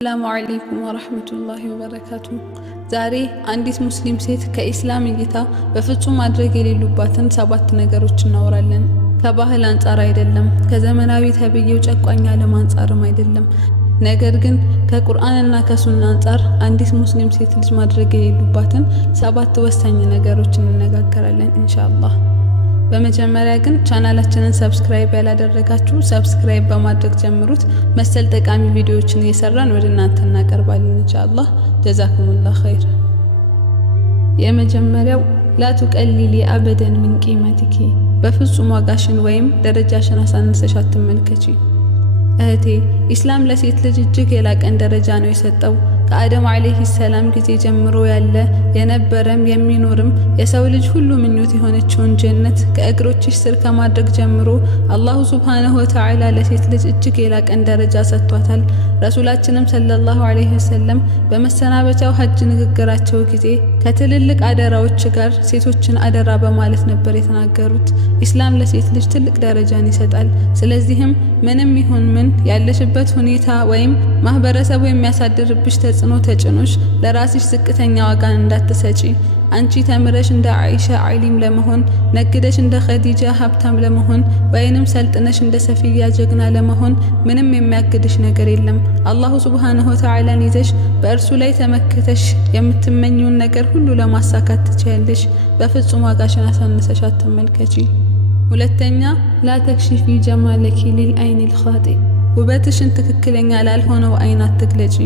ሰላሙ አለይኩም ወራህመቱላሂ ወበረካቱ። ዛሬ አንዲት ሙስሊም ሴት ከኢስላም እይታ በፍጹም ማድረግ የሌሉባትን 7 ነገሮች እናወራለን። ከባህል አንጻር አይደለም፣ ከዘመናዊ ተብዬው ጨቋኝ ዓለም አንጻርም አይደለም። ነገር ግን ከቁርአንና ከሱና አንጻር አንዲት ሙስሊም ሴት ልጅ ማድረግ የሌሉባትን 7 ወሳኝ ነገሮች እንነጋገራለን ኢንሻአላህ። በመጀመሪያ ግን ቻናላችንን ሰብስክራይብ ያላደረጋችሁ ሰብስክራይብ በማድረግ ጀምሩት። መሰል ጠቃሚ ቪዲዮዎችን እየሰራን ወደ እናንተ እናቀርባለን ኢንሻአላህ። ጀዛኩሙላህ ኸይር። የመጀመሪያው ላ ቱቀሊሊ አበደን ሚን ቂመቲኪ፣ በፍጹም ዋጋሽን ወይም ደረጃሽን አሳንሰሽ አትመልከቺ። እህቴ ኢስላም ለሴት ልጅ እጅግ የላቀን ደረጃ ነው የሰጠው። ከአደም አለይሂ ሰላም ጊዜ ጀምሮ ያለ የነበረም የሚኖርም የሰው ልጅ ሁሉ ምኞት የሆነችውን ጀነት ከእግሮችሽ ስር ከማድረግ ጀምሮ አላሁ ሱብሓነሁ ወተዓላ ለሴት ልጅ እጅግ የላቀን ደረጃ ሰጥቷታል። ረሱላችንም ሰለላሁ ዐለይሂ ወሰለም በመሰናበቻው ሐጅ ንግግራቸው ጊዜ ከትልልቅ አደራዎች ጋር ሴቶችን አደራ በማለት ነበር የተናገሩት። ኢስላም ለሴት ልጅ ትልቅ ደረጃን ይሰጣል። ስለዚህም ምንም ይሁን ምን ያለሽበት ሁኔታ ወይም ማህበረሰቡ የሚያሳድርብሽ ተጽዕኖ ተጭኖሽ ለራስሽ ዝቅተኛ ዋጋን እንዳትሰጪ። አንቺ ተምረሽ እንደ አይሻ ዓሊም ለመሆን፣ ነግደሽ እንደ ኸዲጃ ሀብታም ለመሆን፣ ወይንም ሰልጥነሽ እንደ ሰፊያ ጀግና ለመሆን ምንም የሚያግድሽ ነገር የለም። አላሁ ሱብሓነሁ ወተዓላን ይዘሽ በእርሱ ላይ ተመክተሽ የምትመኙን ነገር ሁሉ ለማሳካት ትችያለሽ። በፍጹም ዋጋሽን አሳንሰሽ አትመልከቺ። ሁለተኛ ላ ተክሽፊ ጀማለኪ ሊልአይኒል ኻጢእ፣ ውበትሽን ትክክለኛ ላልሆነው አይን አትግለጪ።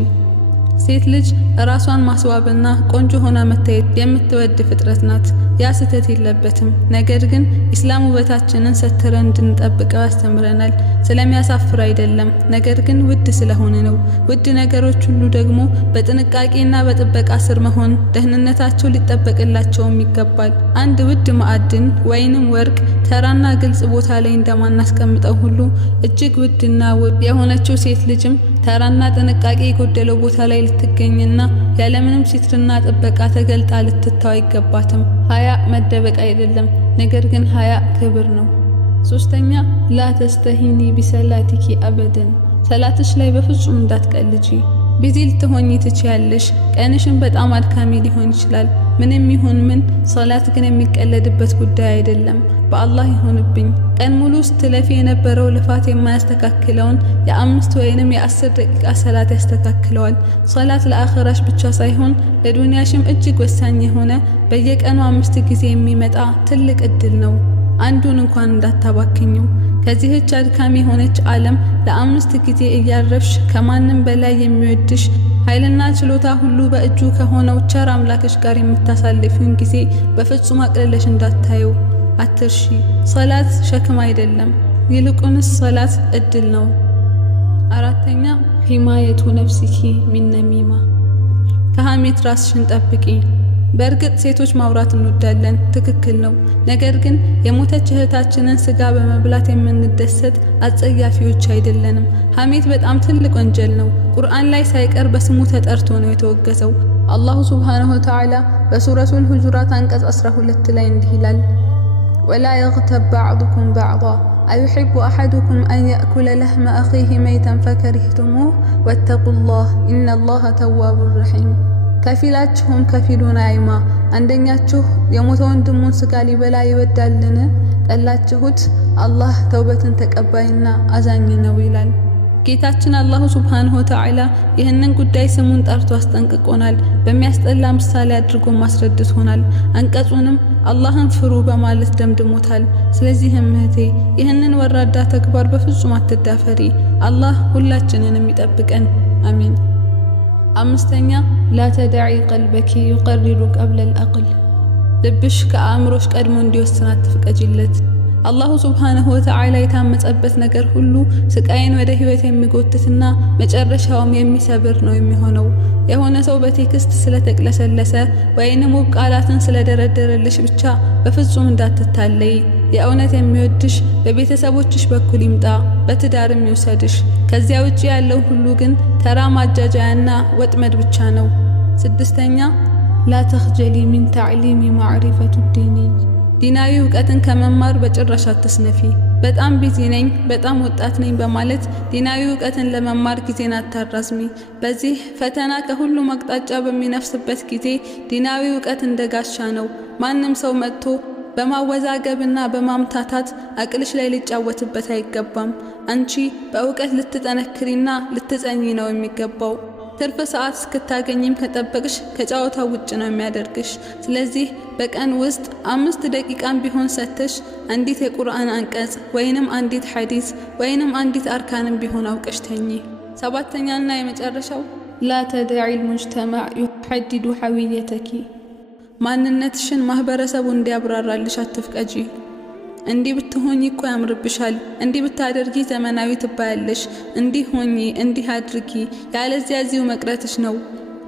ሴት ልጅ ራሷን ማስዋብና ቆንጆ ሆና መታየት የምትወድ ፍጥረት ናት። ያ ስህተት የለበትም። ነገር ግን ኢስላም ውበታችንን ሰትረን እንድንጠብቀው ያስተምረናል። ስለሚያሳፍር አይደለም፣ ነገር ግን ውድ ስለሆነ ነው። ውድ ነገሮች ሁሉ ደግሞ በጥንቃቄና በጥበቃ ስር መሆን፣ ደህንነታቸው ሊጠበቅላቸውም ይገባል። አንድ ውድ ማዕድን ወይንም ወርቅ ተራና ግልጽ ቦታ ላይ እንደማናስቀምጠው ሁሉ እጅግ ውድና ውብ የሆነችው ሴት ልጅም ተራና ጥንቃቄ የጎደለው ቦታ ላይ ልትገኝና ያለምንም ሲትርና ጥበቃ ተገልጣ ልትታው አይገባትም። ሀያ መደበቅ አይደለም፣ ነገር ግን ሀያ ክብር ነው። ሶስተኛ ላ ተስተሂኒ ቢሰላቲኪ አበደን፣ ሰላትሽ ላይ በፍጹም እንዳትቀልጂ። ቢዚ ልትሆኚ ትችያለሽ። ቀንሽን በጣም አድካሚ ሊሆን ይችላል። ምንም ይሁን ምን ሰላት ግን የሚቀለድበት ጉዳይ አይደለም። በአላህ ይሁንብኝ ቀን ሙሉ ስትለፊ የነበረው ልፋት የማያስተካክለውን የ5 ወይንም የ10 ደቂቃ ሰላት ያስተካክለዋል። ሰላት ለአኺራሽ ብቻ ሳይሆን ለዱንያሽም እጅግ ወሳኝ የሆነ በየቀኑ 5 ጊዜ የሚመጣ ትልቅ እድል ነው። አንዱን እንኳን እንዳታባክኙ። ከዚህች አድካሚ የሆነች ዓለም ለ5 ጊዜ እያረፍሽ ከማንም በላይ የሚወድሽ ኃይልና ችሎታ ሁሉ በእጁ ከሆነው ቸር አምላክሽ ጋር የምታሳልፊውን ጊዜ በፍጹም አቅልለሽ እንዳታዩ አትርሺ። ሰላት ሸክም አይደለም፣ ይልቁንስ ሰላት እድል ነው። አራተኛ ሂማየቱ ነፍሲኪ ሚን ነሚማ፣ ከሐሜት ራስሽን ጠብቂ። በእርግጥ ሴቶች ማውራት እንወዳለን፣ ትክክል ነው። ነገር ግን የሞተች እህታችንን ስጋ በመብላት የምንደሰት አጸያፊዎች አይደለንም። ሐሜት በጣም ትልቅ ወንጀል ነው። ቁርአን ላይ ሳይቀር በስሙ ተጠርቶ ነው የተወገዘው። አላሁ ሱብሓነሁ ወተዓላ በሱረቱል ሁጁራት አንቀጽ 12 ላይ እንዲህ ይላል፣ ወላ የግተብ ባዕዱኩም ባዕዳ አዩሒቡ አሐዱኩም አን የእኩለ ለህመ አኺህ መይተን ፈከሪህቱሙህ ወተቁላህ ኢነላህ ተዋቡር ረሒም። ከፊላችሁም ከፊሉን አይማ፣ አንደኛችሁ የሞተ ወንድሙን ስጋ ሊበላ ይወዳልን? ጠላችሁት፣ አላህ ተውበትን ተቀባይና አዛኝ ነው ይላል። ጌታችን አላሁ ሱብሓነሁ ወተዓላ ይህንን ጉዳይ ስሙን ጠርቶ አስጠንቅቆናል። በሚያስጠላ ምሳሌ አድርጎ ማስረድቶናል። አንቀጹንም አላህን ፍሩ በማለት ደምድሞታል። ስለዚህም እህቴ ይህንን ወራዳ ተግባር በፍጹም አትዳፈሪ። አላህ ሁላችንንም ይጠብቀን፣ አሚን። አምስተኛ ላ ተዳዒ ቀልበኪ ዩቀሪሩ ቀብለል አቅል፣ ልብሽ ከአእምሮሽ ቀድሞ እንዲወስን አትፍቀጂለት። አላሁ ሱብሓነሁ ወተዓላ የታመጸበት ነገር ሁሉ ስቃይን ወደ ህይወት የሚጎትትና መጨረሻውም የሚሰብር ነው የሚሆነው። የሆነ ሰው በቴክስት ስለተቅለሰለሰ ወይንም ውብ ቃላትን ስለደረደረልሽ ብቻ በፍጹም እንዳትታለይ። የእውነት የሚወድሽ በቤተሰቦችሽ በኩል ይምጣ፣ በትዳርም ይውሰድሽ። ከዚያ ውጪ ያለው ሁሉ ግን ተራ ማጃጃያና ወጥመድ ብቻ ነው። ስድስተኛ ላ ተኽጀሊ ሚን ተዕሊሚ ማዕሪፈቱ ዲኒ፣ ዲናዊ እውቀትን ከመማር በጭራሽ አትስነፊ። በጣም ቢዚ ነኝ፣ በጣም ወጣት ነኝ በማለት ዲናዊ እውቀትን ለመማር ጊዜን አታራዝሚ። በዚህ ፈተና ከሁሉም አቅጣጫ በሚነፍስበት ጊዜ ዲናዊ እውቀት እንደ ጋሻ ነው። ማንም ሰው መጥቶ በማወዛገብና በማምታታት አቅልሽ ላይ ሊጫወትበት አይገባም። አንቺ በእውቀት ልትጠነክሪና ልትጸኚ ነው የሚገባው። ትርፍ ሰዓት እስክታገኝም ከጠበቅሽ ከጨዋታው ውጭ ነው የሚያደርግሽ። ስለዚህ በቀን ውስጥ 5 ደቂቃም ቢሆን ሰተሽ አንዲት የቁርአን አንቀጽ ወይንም አንዲት ሐዲስ ወይንም አንዲት አርካንም ቢሆን አውቀሽ ተኚ። ሰባተኛና የመጨረሻው ላ ተድዒ ልሙጅተማዕ ዩሐዲዱ ሐዊየተኪ። ማንነትሽን ማህበረሰቡ እንዲያብራራልሽ አትፍቀጂ። እንዲህ ብትሆኚ እኮ ያምርብሻል፣ እንዲህ ብታደርጊ ዘመናዊ ትባያለሽ፣ እንዲህ ሆኚ፣ እንዲህ አድርጊ፣ ያለዚያ እዚሁ መቅረትሽ ነው።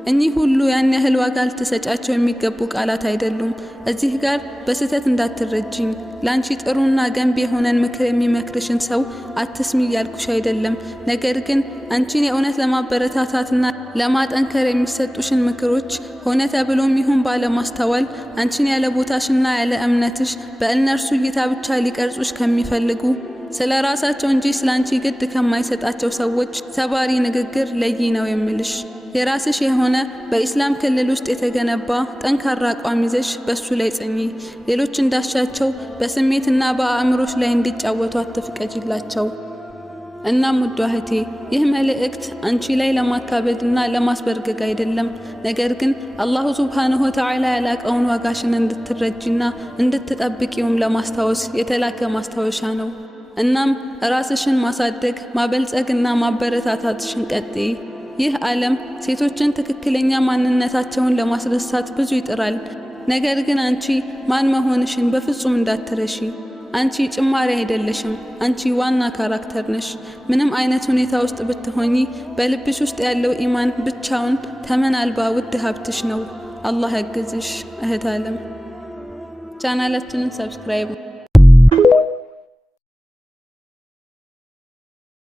እኚህ ሁሉ ያን ያህል ዋጋ ልትሰጫቸው የሚገቡ ቃላት አይደሉም። እዚህ ጋር በስህተት እንዳትረጅኝ። ላንቺ ጥሩና ገንቢ የሆነን ምክር የሚመክርሽን ሰው አትስሚ እያልኩሽ አይደለም። ነገር ግን አንቺን የእውነት ለማበረታታትና ለማጠንከር የሚሰጡሽን ምክሮች ሆነ ተብሎም ይሁን ባለማስተዋል አንቺን ያለ ቦታሽና ያለ እምነትሽ በእነርሱ እይታ ብቻ ሊቀርጹሽ ከሚፈልጉ ስለ ራሳቸው እንጂ ስላንቺ ግድ ከማይሰጣቸው ሰዎች ሰባሪ ንግግር ለይ ነው የምልሽ። የራስሽ የሆነ በኢስላም ክልል ውስጥ የተገነባ ጠንካራ አቋም ይዘሽ በሱ ላይ ጽኚ። ሌሎች እንዳሻቸው በስሜትና በአእምሮሽ ላይ እንዲጫወቱ አትፍቀጂላቸው። እናም ውድ እህቴ ይህ መልእክት አንቺ ላይ ለማካበድና ለማስበርገግ አይደለም፣ ነገር ግን አላሁ ሱብሓነሁ ወተዓላ ያላቀውን ዋጋሽን እንድትረጂና እንድትጠብቂውም ለማስታወስ የተላከ ማስታወሻ ነው። እናም ራስሽን ማሳደግ ማበልጸግና ማበረታታትሽን ቀጥይ። ይህ ዓለም ሴቶችን ትክክለኛ ማንነታቸውን ለማስረሳት ብዙ ይጥራል። ነገር ግን አንቺ ማን መሆንሽን በፍጹም እንዳትረሺ። አንቺ ጭማሪ አይደለሽም፣ አንቺ ዋና ካራክተር ነሽ። ምንም አይነት ሁኔታ ውስጥ ብትሆኚ በልብሽ ውስጥ ያለው ኢማን ብቻውን ተመን አልባ ውድ ሀብትሽ ነው። አላህ ያግዝሽ እህት ዓለም። ቻናላችንን ሰብስክራይብ